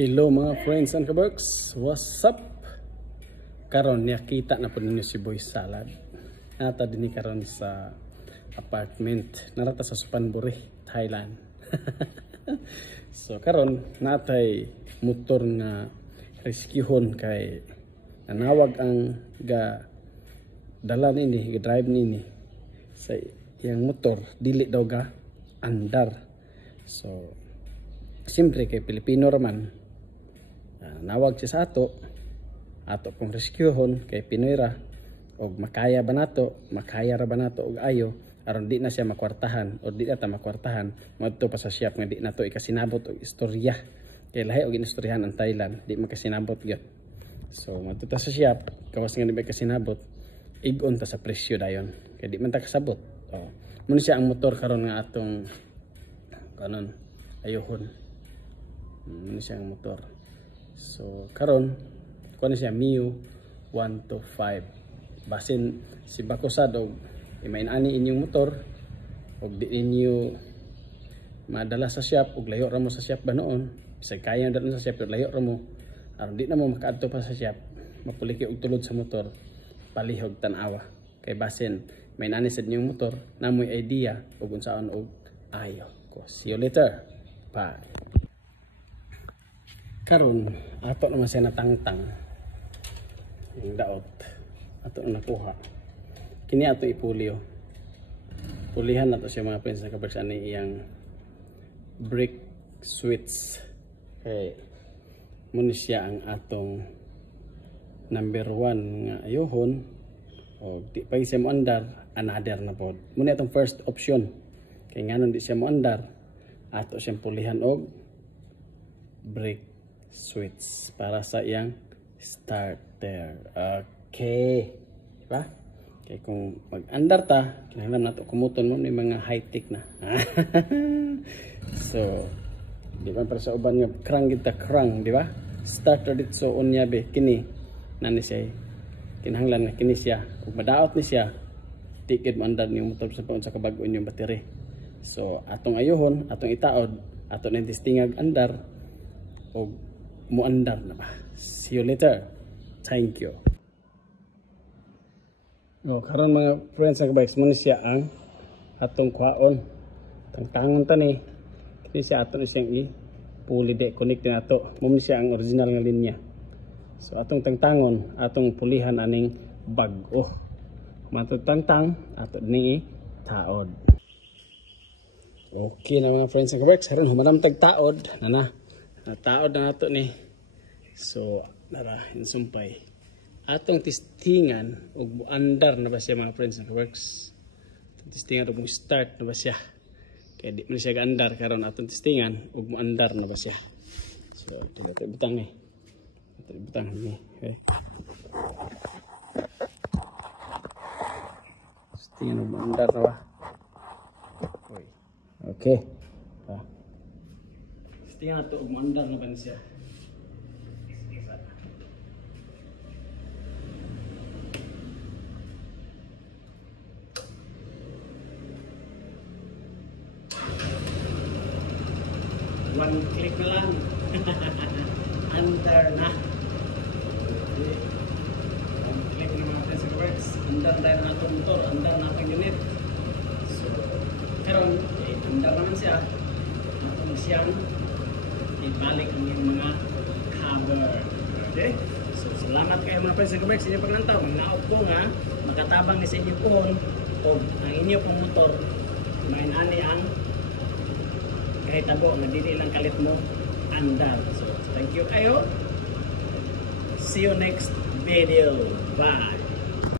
Hello mga friends and kaberks, what's up? Karon nakita na po ninyo si Boy Salad. Nata din karon sa apartment, narata sa Supanburi, Thailand. So karon natay motor na rescuehon kay nanawag ang ga dala nini, ga drive nini sa yang motor dili daw ga andar. So siyempre kay Pilipino raman, nawag siya sa ato pong rescuehon kay Pinoy ra og makaya ra ba nato og ayo aron di na siya makwartahan o di na ta makwartahan madto pa sa shop nga di nato ikasinabot og istorya kay lahi og inistoryahan ang Thailand, di makasinabot gyud. So madto ta sa shop kawas nga di makasinabot, ig-on ta sa presyo dayon kay di man ta kasabot. Muna siya ang motor karon nga atong kanon ayohon. Muna siya ang motor. So karon kuno siya Mio 125. Basin si Bakusad og imain-ani inyong motor og di inyo madala sa shop og layo ra mo sa shop ba noon. Bisag kaya dala sa shop layo ra mo aron di na mo makaadto pa sa shop, mapuliki og tulod sa motor, palihog tan-awa. Kay basin main-ani sa inyong motor namoy idea og unsaon og ayo ko. See you later. Bye. Karon ato naman siya natangtang yung daot ato na nakuha kini ato ipulyo pulihan nato siya mga friends na kaberks ani iyang brake switch kay muna siya ang atong number 1 nga ayohon o di pa siya mo andar another na pod muna atong first option kay nganon di siya mo andar ato siyang pulihan og brake switch para sa iyang starter. Okay, diba? Kaya kung mag-andar ta, kinahanglan nato kumuton mo may mga high-tech na. So, di ba para sa uban nga krang kita krang, di ba? Starter dito unya be kini nani siya. Kinahanglan nga kini siya. Kung madaot ni siya, tikid mo andar ni motor sa paun sa kabag-o inyong battery. So, atong ayohon, atong itaod, atong nindistingag andar o muandar na ba. See you later. Thank you. Karon mga friends and bikes, muna siya ang atong kwaon. Tangtangon ta ni. Kini siya atong siyang i-puli de connect na ato. Muna siya ang original nga linya. So atong tangtangon, atong pulihan aning bag-o. Matod tangtang, ato ni taod. Okay na mga friends and bikes, karon humadam tag taod na. Taod na nato ni. So nara insumpay atong testingan og andar na ba siya mga friends and works. Testingan og start na ba siya kay di man siya gaandar karon atong testingan og andar na ba siya. So dito butang ni okay. Testingan og andar na ba okay. Testingan nato og andar na ba siya. One click lang. Under na. One click na mga friends and works. Under tayo na itong motor. Under na itong unit. So, karon under naman siya. Atong siyang ibalik ang mga cover. Okay? So, salamat kayo mga friends and works. Inyong pagnantaw. Mga ko nga, makatabang ni sa inyong pohon o ang inyong pong motor. Main-ani ang kahit tabo, nandini lang kalit mo andar. So, thank you kayo. See you next video. Bye.